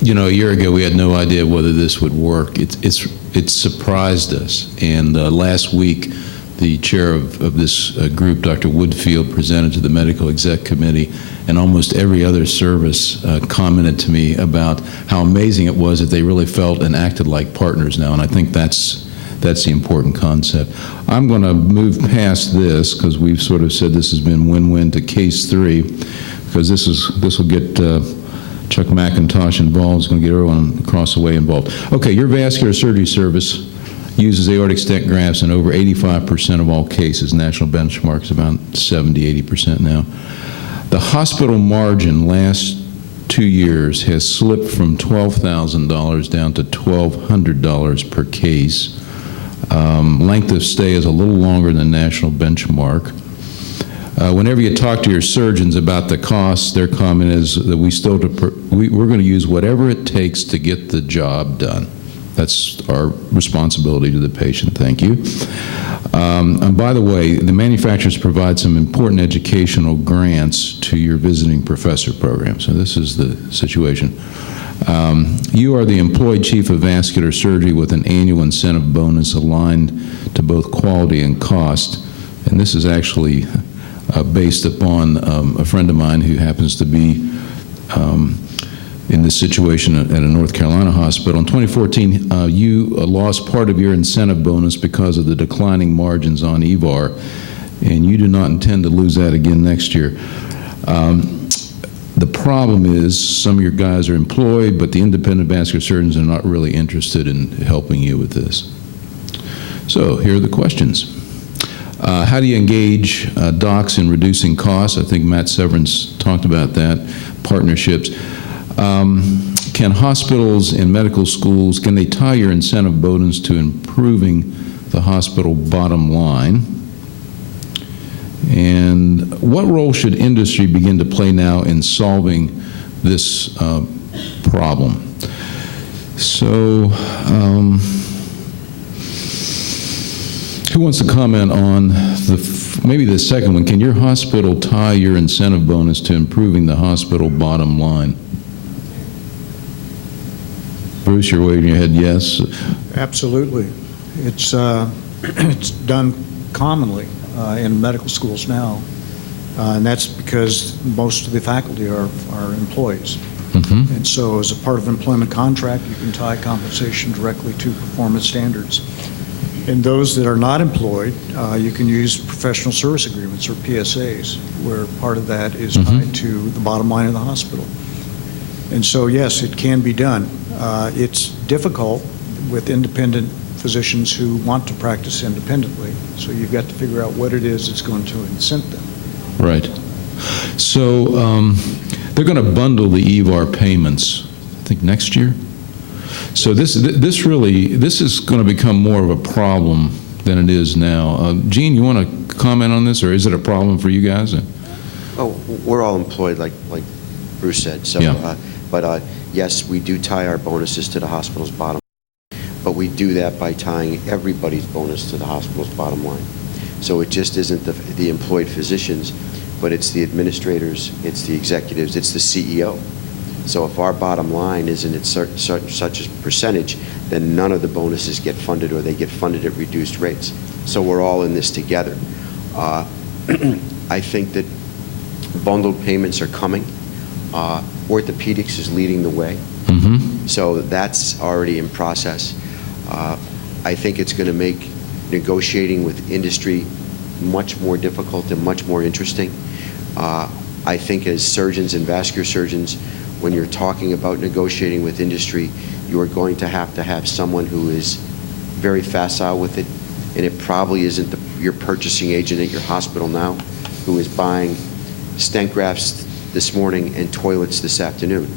You know, a year ago we had no idea whether this would work. It surprised us. And last week, the chair of this group, Dr. Woodfield, presented to the Medical Exec Committee, and almost every other service commented to me about how amazing it was that they really felt and acted like partners now. And I think that's the important concept. I'm going to move past this because we've sort of said this has been win-win to case 3, because this will get Chuck McIntosh involved. It's going to get everyone across the way involved. Okay, your vascular surgery service uses aortic stent grafts in over 85% of all cases. National benchmark is about 70–80% now. The hospital margin last 2 years has slipped from $12,000 down to $1,200 per case. Length of stay is a little longer than national benchmark. Whenever you talk to your surgeons about the costs, their comment is that we're going to use whatever it takes to get the job done. That's our responsibility to the patient. Thank you. And by the way, the manufacturers provide some important educational grants to your visiting professor program. So this is the situation. You are the employed chief of vascular surgery with an annual incentive bonus aligned to both quality and cost. And this is actually based upon a friend of mine who happens to be in this situation at a North Carolina hospital. In 2014, you lost part of your incentive bonus because of the declining margins on EVAR, and you do not intend to lose that again next year. The problem is some of your guys are employed, but the independent vascular surgeons are not really interested in helping you with this. So here are the questions. How do you engage docs in reducing costs? I think Matt Severance talked about that. Partnerships. Can hospitals and medical schools, can they tie your incentive bonus to improving the hospital bottom line? And what role should industry begin to play now in solving this problem? So, who wants to comment on maybe the second one? Can your hospital tie your incentive bonus to improving the hospital bottom line? Bruce, you're waving your head yes. Absolutely. It's done commonly in medical schools now, and that's because most of the faculty are employees. Mm-hmm. And so as a part of an employment contract, you can tie compensation directly to performance standards. And those that are not employed, you can use professional service agreements or PSAs, where part of that is tied to the bottom line of the hospital. And so, yes, it can be done. It's difficult with independent physicians who want to practice independently, so you've got to figure out what it is that's going to incent them. Right. So they're going to bundle the EVAR payments, I think, next year. So this is going to become more of a problem than it is now. Gene, you want to comment on this, or is it a problem for you guys? Oh, we're all employed, like Bruce said. So, yeah. But yes, we do tie our bonuses to the hospital's bottom line, but we do that by tying everybody's bonus to the hospital's bottom line. So it just isn't the employed physicians, but it's the administrators, it's the executives, it's the CEO. So if our bottom line isn't at such a percentage, then none of the bonuses get funded, or they get funded at reduced rates. So we're all in this together. I think that bundled payments are coming. Orthopedics is leading the way. Mm-hmm. So that's already in process. I think it's going to make negotiating with industry much more difficult and much more interesting. I think as surgeons and vascular surgeons, when you're talking about negotiating with industry, you are going to have someone who is very facile with it, and it probably isn't your purchasing agent at your hospital now who is buying stent grafts this morning and toilets this afternoon.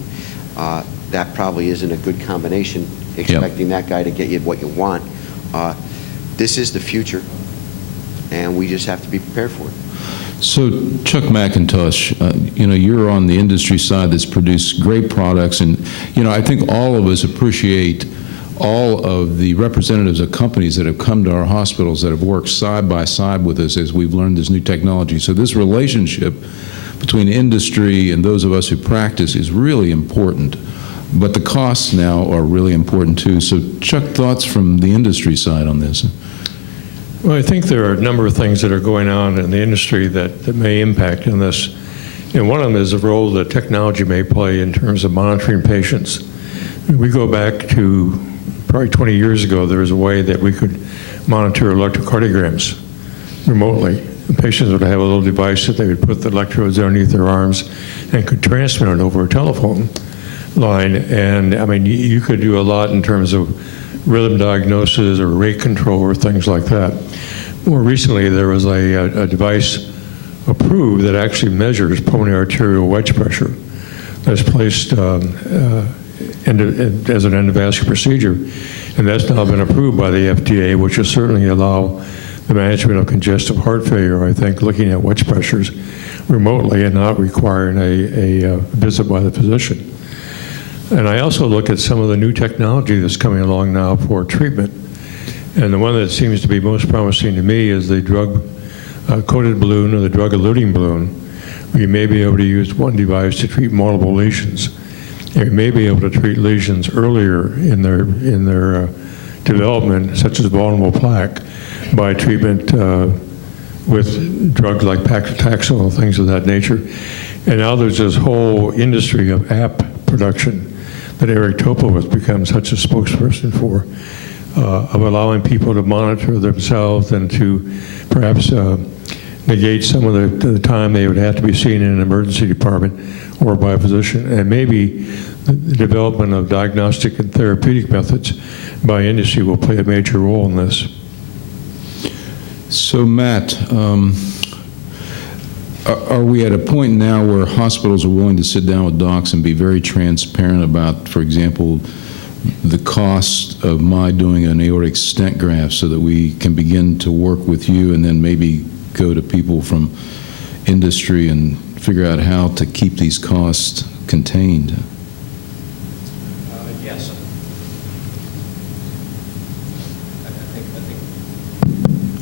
That probably isn't a good combination, expecting that guy to get you what you want. This is the future, and we just have to be prepared for it. So, Chuck McIntosh, you're on the industry side that's produced great products, and, I think all of us appreciate all of the representatives of companies that have come to our hospitals that have worked side by side with us as we've learned this new technology. So this relationship between industry and those of us who practice is really important. But the costs now are really important too. So Chuck, thoughts from the industry side on this? Well, I think there are a number of things that are going on in the industry that may impact on this. And one of them is the role that technology may play in terms of monitoring patients. We go back to probably 20 years ago, there was a way that we could monitor electrocardiograms remotely. The patients would have a little device that they would put the electrodes underneath their arms and could transmit it over a telephone line. And I mean, you could do a lot in terms of rhythm diagnosis or rate control or things like that. More recently, there was a device approved that actually measures pulmonary arterial wedge pressure that's placed as an endovascular procedure. And that's now been approved by the FDA, which will certainly allow the management of congestive heart failure, I think, looking at wedge pressures remotely and not requiring a visit by the physician. And I also look at some of the new technology that's coming along now for treatment. And the one that seems to be most promising to me is the drug-coated balloon or the drug-eluting balloon, where you may be able to use one device to treat multiple lesions. And you may be able to treat lesions earlier in their development, such as vulnerable plaque, by treatment with drugs like paclitaxel and things of that nature. And now there's this whole industry of app production that Eric Topol has become such a spokesperson for, of allowing people to monitor themselves and to perhaps negate some of the time they would have to be seen in an emergency department or by a physician. And maybe the development of diagnostic and therapeutic methods by industry will play a major role in this. So Matt, are we at a point now where hospitals are willing to sit down with docs and be very transparent about, for example, the cost of my doing an aortic stent graft so that we can begin to work with you and then maybe go to people from industry and figure out how to keep these costs contained? Yes.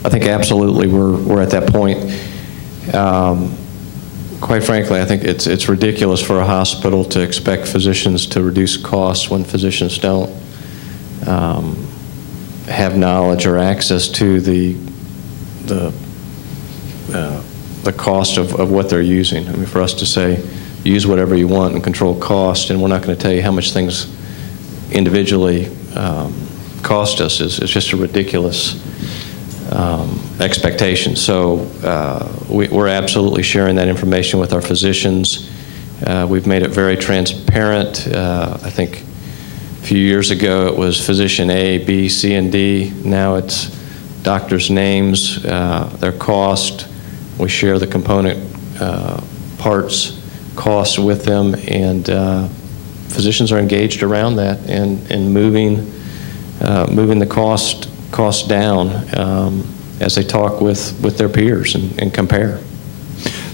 I think absolutely we're at that point. Quite frankly, I think it's ridiculous for a hospital to expect physicians to reduce costs when physicians don't have knowledge or access to the cost of what they're using. I mean, for us to say, use whatever you want and control cost, and we're not going to tell you how much things individually cost us is just a ridiculous expectation. So we're absolutely sharing that information with our physicians. We've made it very transparent. I think a few years ago it was physician A, B, C, and D. Now it's doctors' names, their cost. We share the component parts costs with them, and physicians are engaged around that and moving the cost down as they talk with their peers and compare.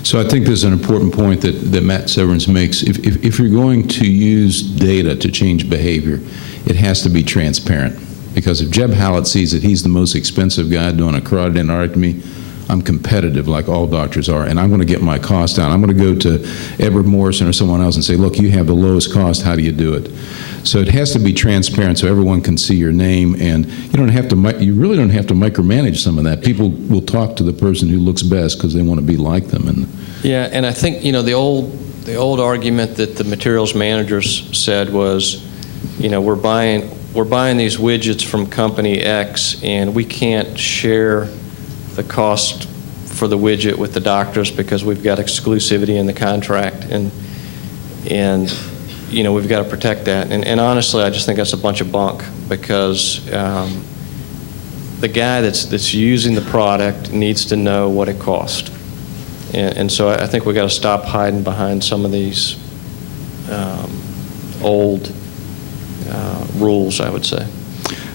So I think there's an important point that Matt Severance makes. If you're going to use data to change behavior, it has to be transparent. Because if Jeb Hallett sees that he's the most expensive guy doing a carotid endarterectomy, I'm competitive like all doctors are, and I'm going to get my cost down. I'm going to go to Edward Morrison or someone else and say, look, you have the lowest cost, how do you do it? So it has to be transparent so everyone can see your name, and you really don't have to micromanage some of that. People will talk to the person who looks best because they want to be like them. Yeah, and I think, the old argument that the materials managers said was, we're buying these widgets from company X, and we can't share the cost for the widget with the doctors because we've got exclusivity in the contract, and we've got to protect that. And honestly, I just think that's a bunch of bunk, because the guy that's using the product needs to know what it costs. And so I think we've got to stop hiding behind some of these old rules, I would say.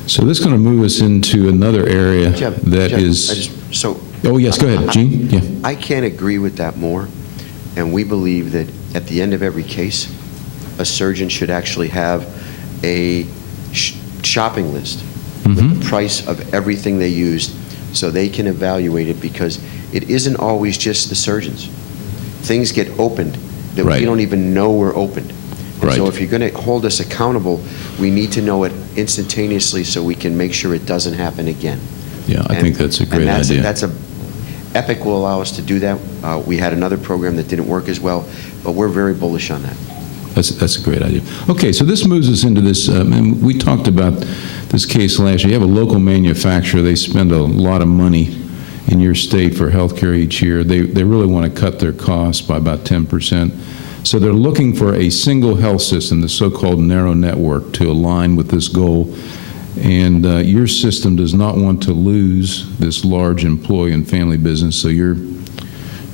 So this is going to move us into another area Oh, yes, go ahead, Gene. Yeah. I can't agree with that more, and we believe that at the end of every case, a surgeon should actually have a shopping list with the price of everything they used so they can evaluate it, because it isn't always just the surgeons. Things get opened that we don't even know were opened. And Right. So if you're going to hold us accountable, we need to know it instantaneously so we can make sure it doesn't happen again. Yeah, I think that's a great idea. Epic will allow us to do that. We had another program that didn't work as well, but we're very bullish on that. That's a great idea. Okay, so this moves us into this, and we talked about this case last year. You have a local manufacturer. They spend a lot of money in your state for healthcare each year. They really want to cut their costs by about 10%. So they're looking for a single health system, the so-called narrow network, to align with this goal. And your system does not want to lose this large employee and family business, so you're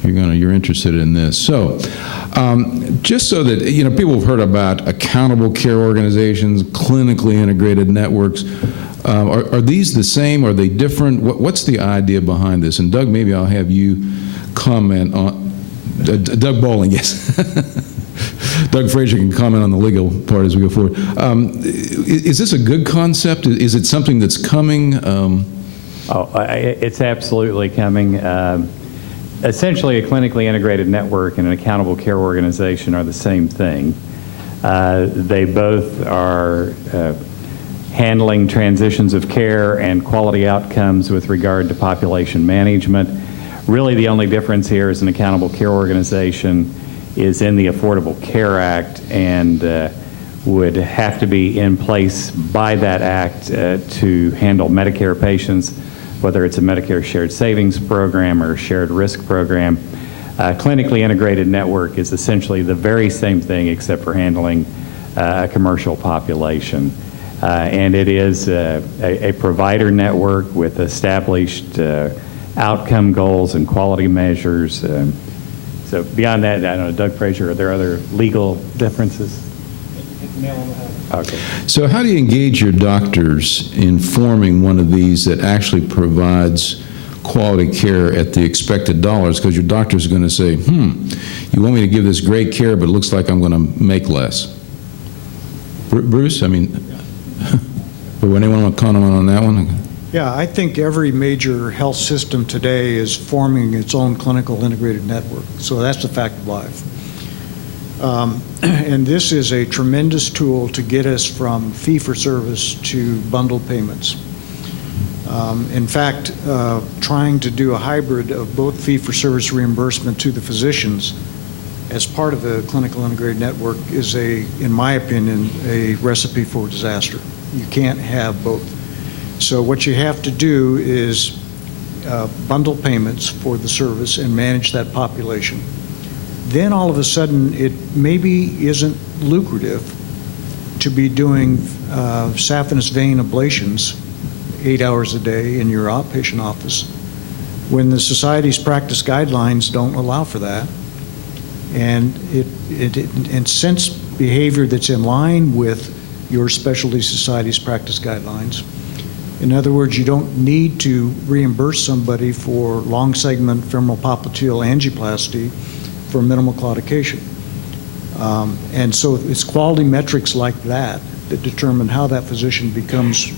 interested in this. So, just so that people have heard about accountable care organizations, clinically integrated networks. Are these the same? Are they different? What's the idea behind this? And Doug, maybe I'll have you comment on. Doug Bowling, yes. Doug Fraser can comment on the legal part as we go forward. Is this a good concept? Is it something that's coming? It's absolutely coming. Essentially, a clinically integrated network and an accountable care organization are the same thing. They both are handling transitions of care and quality outcomes with regard to population management. Really, the only difference here is an accountable care organization is in the Affordable Care Act and would have to be in place by that act to handle Medicare patients, whether it's a Medicare shared savings program or a shared risk program. Clinically integrated network is essentially the very same thing except for handling a commercial population. And it is a provider network with established outcome goals and quality measures. So beyond that, I don't know, Doug Fraser, are there other legal differences? Okay. So how do you engage your doctors in forming one of these that actually provides quality care at the expected dollars? Because your doctor's going to say, you want me to give this great care, but it looks like I'm going to make less. Bruce, would anyone want to comment on that one? Yeah, I think every major health system today is forming its own clinical integrated network. So that's the fact of life. And this is a tremendous tool to get us from fee-for-service to bundle payments. In fact, trying to do a hybrid of both fee-for-service reimbursement to the physicians as part of the clinical integrated network is, in my opinion, a recipe for disaster. You can't have both. So what you have to do is bundle payments for the service and manage that population. Then all of a sudden, it maybe isn't lucrative to be doing saphenous vein ablations 8 hours a day in your outpatient office when the society's practice guidelines don't allow for that. And it incents behavior that's in line with your specialty society's practice guidelines. In other words, you don't need to reimburse somebody for long segment femoral popliteal angioplasty for minimal claudication. And so it's quality metrics like that that determine how that physician becomes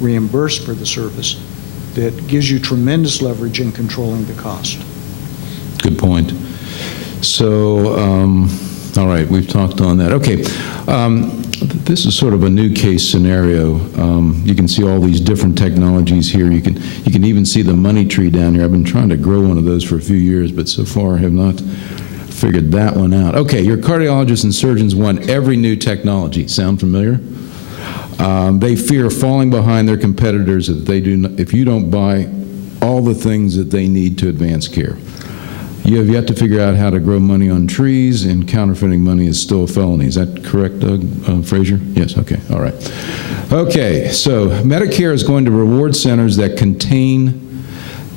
reimbursed for the service that gives you tremendous leverage in controlling the cost. Good point. So, all right, we've talked on that. Okay, this is sort of a new case scenario. You can see all these different technologies here. You can even see the money tree down here. I've been trying to grow one of those for a few years, but so far have not figured that one out. Okay, your cardiologists and surgeons want every new technology. Sound familiar? They fear falling behind their competitors if you don't buy all the things that they need to advance care. You have yet to figure out how to grow money on trees, and counterfeiting money is still a felony. Is that correct, Doug Fraser? Yes, okay, all right. Okay, so Medicare is going to reward centers that contain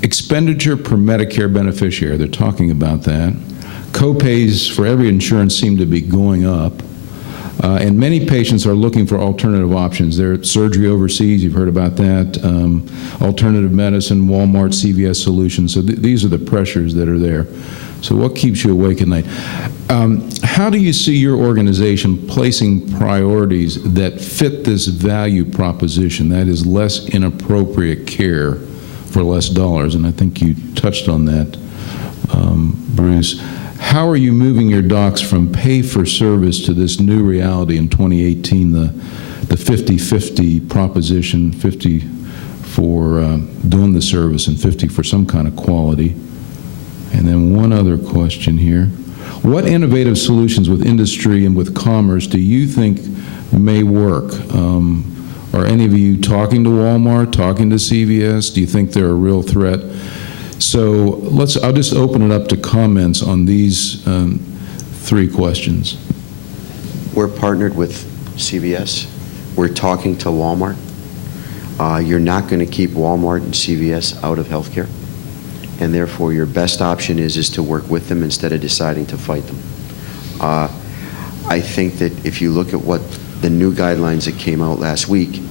expenditure per Medicare beneficiary. They're talking about that. Co-pays for every insurance seem to be going up. And many patients are looking for alternative options. There's surgery overseas, you've heard about that, alternative medicine, Walmart, CVS solutions. So these are the pressures that are there. So what keeps you awake at night? How do you see your organization placing priorities that fit this value proposition, that is less inappropriate care for less dollars? And I think you touched on that, Bruce. how are you moving your docs from pay for service to this new reality in 2018, the 50-50 proposition, 50 for doing the service and 50 for some kind of quality? And then one other question here. What innovative solutions with industry and with commerce do you think may work? Are any of you talking to Walmart, talking to CVS? Do you think they're a real threat? So I'll just open it up to comments on these three questions. We're partnered with CVS. We're talking to Walmart. You're not going to keep Walmart and CVS out of healthcare, and therefore your best option is to work with them instead of deciding to fight them. I think that if you look at what the new guidelines that came out last week,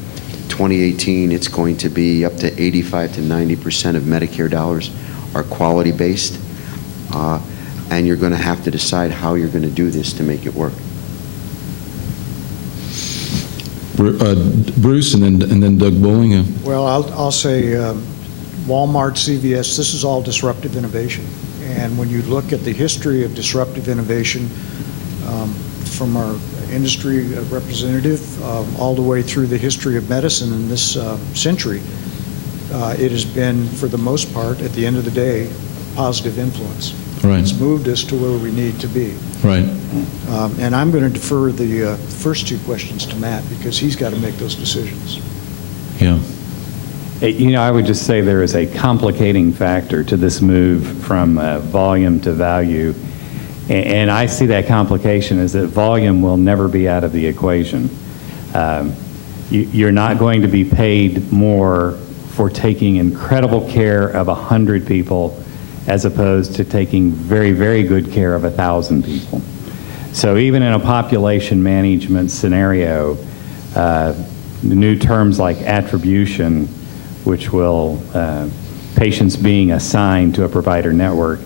2018, it's going to be up to 85 to 90% of Medicare dollars are quality-based, and you're going to have to decide how you're going to do this to make it work. Bruce, and then Doug Bowling. Well, I'll say Walmart, CVS, this is all disruptive innovation. And when you look at the history of disruptive innovation from our industry representative all the way through the history of medicine in this century, it has been, for the most part, at the end of the day, a positive influence. Right. It's moved us to where we need to be. Right. And I'm going to defer the first two questions to Matt because he's got to make those decisions. Yeah. You know, I would just say there is a complicating factor to this move from volume to value. And I see that complication as that volume will never be out of the equation. You're not going to be paid more for taking incredible care of 100 people as opposed to taking very, very good care of 1,000 people. So even in a population management scenario, new terms like attribution, which will patients being assigned to a provider network,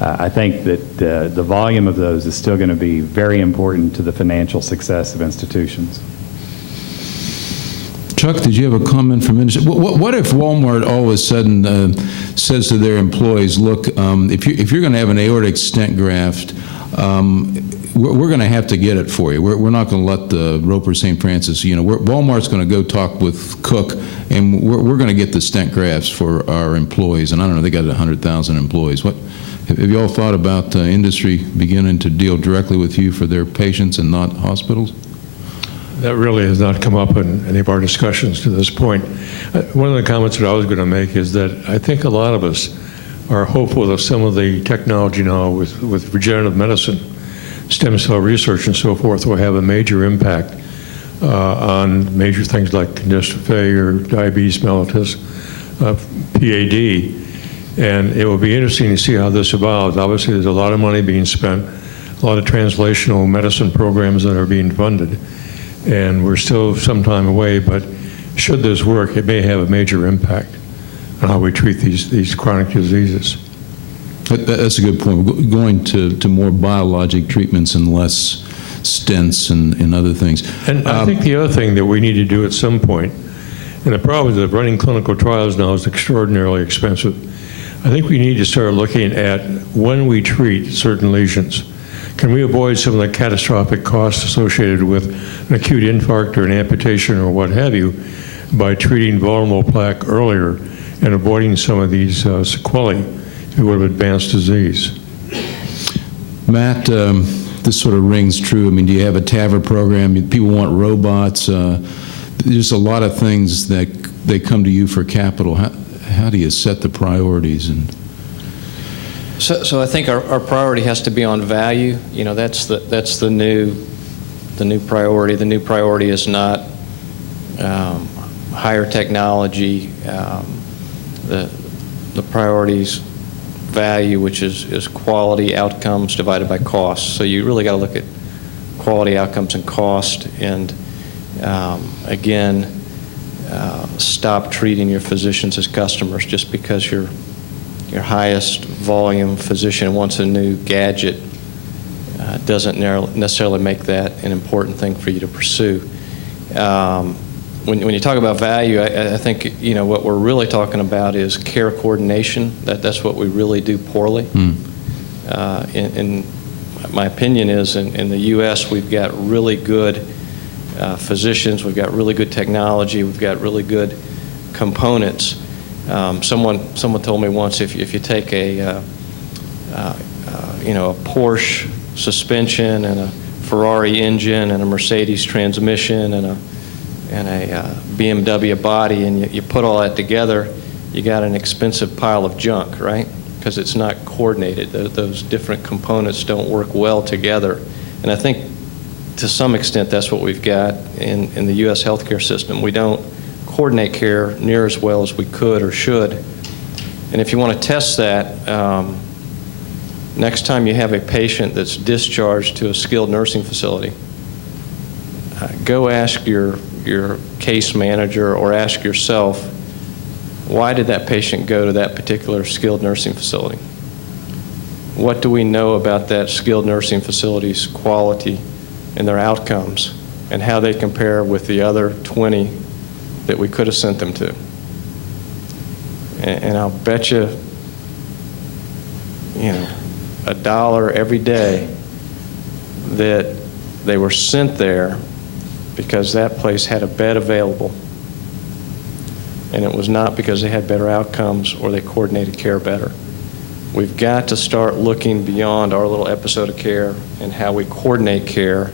I think that the volume of those is still going to be very important to the financial success of institutions. Chuck, did you have a comment from industry? What if Walmart all of a sudden says to their employees, look, if you're going to have an aortic stent graft, we're going to have to get it for you. We're not going to let the Roper St. Francis, Walmart's going to go talk with Cook, and we're going to get the stent grafts for our employees. And I don't know, they got 100,000 employees. Have you all thought about industry beginning to deal directly with you for their patients and not hospitals? That really has not come up in any of our discussions to this point. One of the comments that I was going to make is that I think a lot of us are hopeful that some of the technology now with regenerative medicine, stem cell research and so forth will have a major impact on major things like congestive failure, diabetes mellitus, PAD. And it will be interesting to see how this evolves. Obviously, there's a lot of money being spent, a lot of translational medicine programs that are being funded. And we're still some time away, but should this work, it may have a major impact on how we treat these chronic diseases. That's a good point. Going to more biologic treatments and less stents and other things. And I think the other thing that we need to do at some point, and the problem is that running clinical trials now is extraordinarily expensive. I think we need to start looking at when we treat certain lesions. Can we avoid some of the catastrophic costs associated with an acute infarct or an amputation or what have you by treating vulnerable plaque earlier and avoiding some of these sequelae of advanced disease? Matt, this sort of rings true. I mean, do you have a TAVR program? People want robots. There's a lot of things that they come to you for capital. How do you set the priorities? So I think our priority has to be on value. That's the new priority. The new priority is not higher technology. The priority's value, which is quality outcomes divided by cost. So you really got to look at quality outcomes and cost, and again, stop treating your physicians as customers just because your highest volume physician wants a new gadget doesn't necessarily make that an important thing for you to pursue. When you talk about value, I think what we're really talking about is care coordination. That's what we really do poorly. In my opinion is in the U.S. we've got really good physicians, we've got really good technology, we've got really good components. Someone told me once, if you take a Porsche suspension and a Ferrari engine and a Mercedes transmission and a BMW body, and you put all that together, you got an expensive pile of junk, right? Because it's not coordinated. Those different components don't work well together. And I think to some extent that's what we've got in the U.S. healthcare system. We don't coordinate care near as well as we could or should. And if you want to test that, next time you have a patient that's discharged to a skilled nursing facility, go ask your case manager or ask yourself, why did that patient go to that particular skilled nursing facility? What do we know about that skilled nursing facility's quality and their outcomes and how they compare with the other 20 that we could have sent them to? And I'll bet you, $1 every day that they were sent there because that place had a bed available. And it was not because they had better outcomes or they coordinated care better. We've got to start looking beyond our little episode of care and how we coordinate care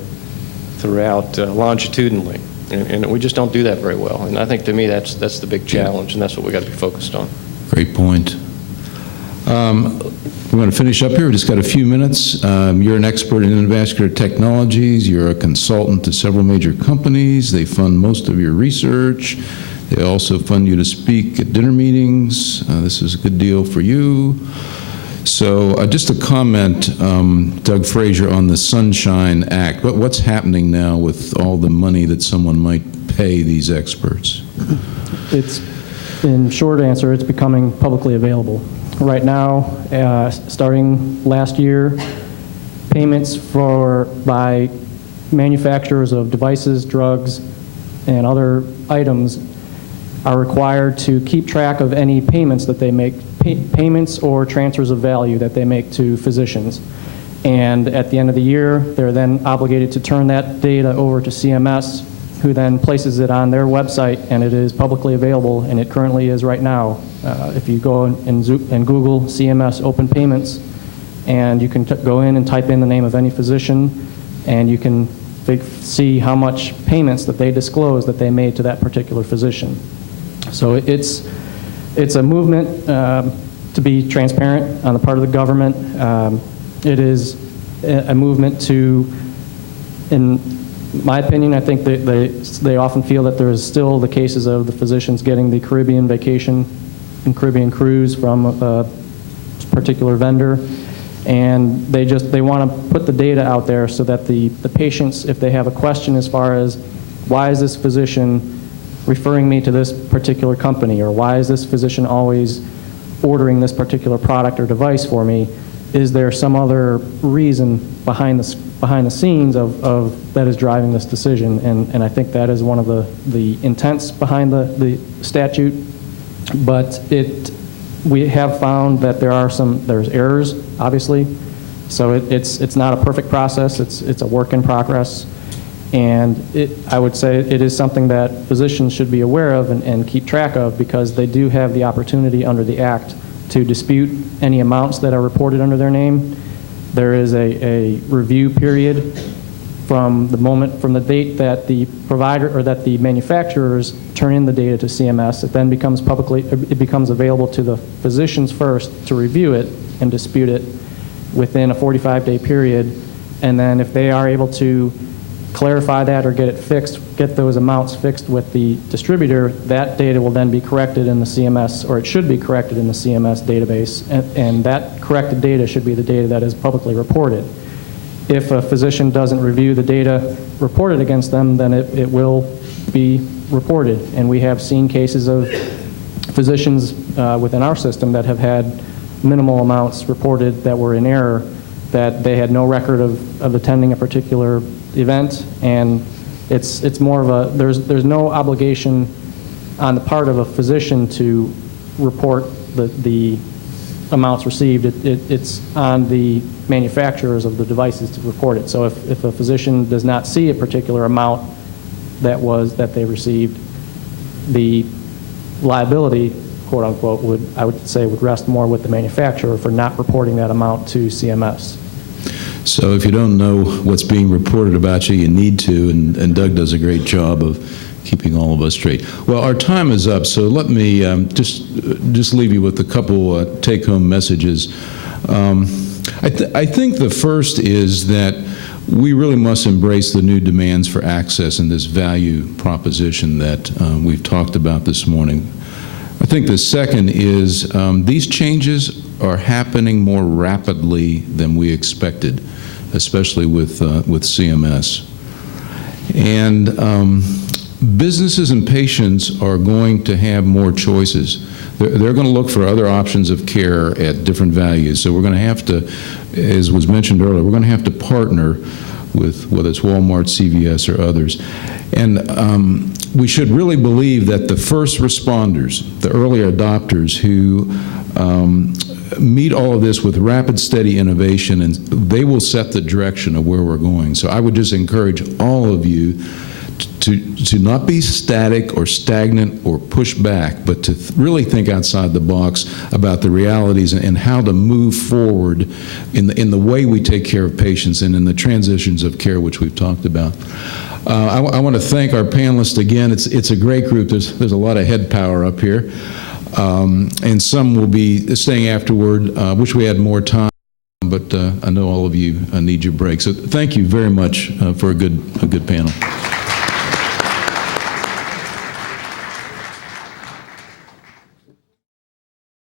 throughout longitudinally. And we just don't do that very well. And I think to me that's the big challenge, and that's what we've got to be focused on. Great point. We're going to finish up here. We've just got a few minutes. You're an expert in endovascular technologies. You're a consultant to several major companies. They fund most of your research. They also fund you to speak at dinner meetings. This is a good deal for you. So just a comment, Doug Fraser, on the Sunshine Act. What's happening now with all the money that someone might pay these experts? It's, in short answer, it's becoming publicly available. Right now, starting last year, payments by manufacturers of devices, drugs, and other items are required to keep track of any payments that they make, payments or transfers of value that they make to physicians. And at the end of the year, they're then obligated to turn that data over to CMS, who then places it on their website, and it is publicly available, and it currently is right now. If you go and Google CMS open payments, and you can go in and type in the name of any physician, and you can see how much payments that they disclose that they made to that particular physician. So it's a movement to be transparent on the part of the government. It is a movement to, in my opinion, I think they often feel that there is still the cases of the physicians getting the Caribbean vacation and Caribbean cruise from a particular vendor, and they want to put the data out there so that the patients, if they have a question as far as why is this physician referring me to this particular company, or why is this physician always ordering this particular product or device for me, is there some other reason behind the scenes of that is driving this decision? And I think that is one of the intents behind the statute. But we have found that there's errors, obviously. So it's not a perfect process. It's a work in progress. And I would say it is something that physicians should be aware of and keep track of, because they do have the opportunity under the Act to dispute any amounts that are reported under their name. There is a review period from the date that the provider or that the manufacturers turn in the data to CMS. It then becomes available to the physicians first to review it and dispute it within a 45-day period. And then if they are able to clarify that or get those amounts fixed with the distributor, that data will then be corrected in the CMS, or it should be corrected in the CMS database, and that corrected data should be the data that is publicly reported. If a physician doesn't review the data reported against them, then it will be reported. And we have seen cases of physicians within our system that have had minimal amounts reported that were in error, that they had no record of attending a particular event, and it's more of a, there's no obligation on the part of a physician to report the amounts received, it's on the manufacturers of the devices to report it. So if a physician does not see a particular amount that they received, the liability, quote unquote, I would say would rest more with the manufacturer for not reporting that amount to CMS. So if you don't know what's being reported about you, you need to, and Doug does a great job of keeping all of us straight. Well, our time is up, so let me just leave you with a couple take-home messages. I think the first is that we really must embrace the new demands for access and this value proposition that we've talked about this morning. I think the second is these changes are happening more rapidly than we expected, especially with CMS. And businesses and patients are going to have more choices. They're going to look for other options of care at different values. So we're going to have to, as was mentioned earlier, we're going to have to partner with whether it's Walmart, CVS, or others. And we should really believe that the first responders, the early adopters who meet all of this with rapid, steady innovation, and they will set the direction of where we're going. So I would just encourage all of you to not be static or stagnant or push back, but to really think outside the box about the realities and how to move forward in the way we take care of patients and in the transitions of care which we've talked about. I want to thank our panelists again. It's a great group. There's a lot of head power up here. And some will be staying afterward. Wish we had more time, but I know all of you need your break. So thank you very much for a good panel.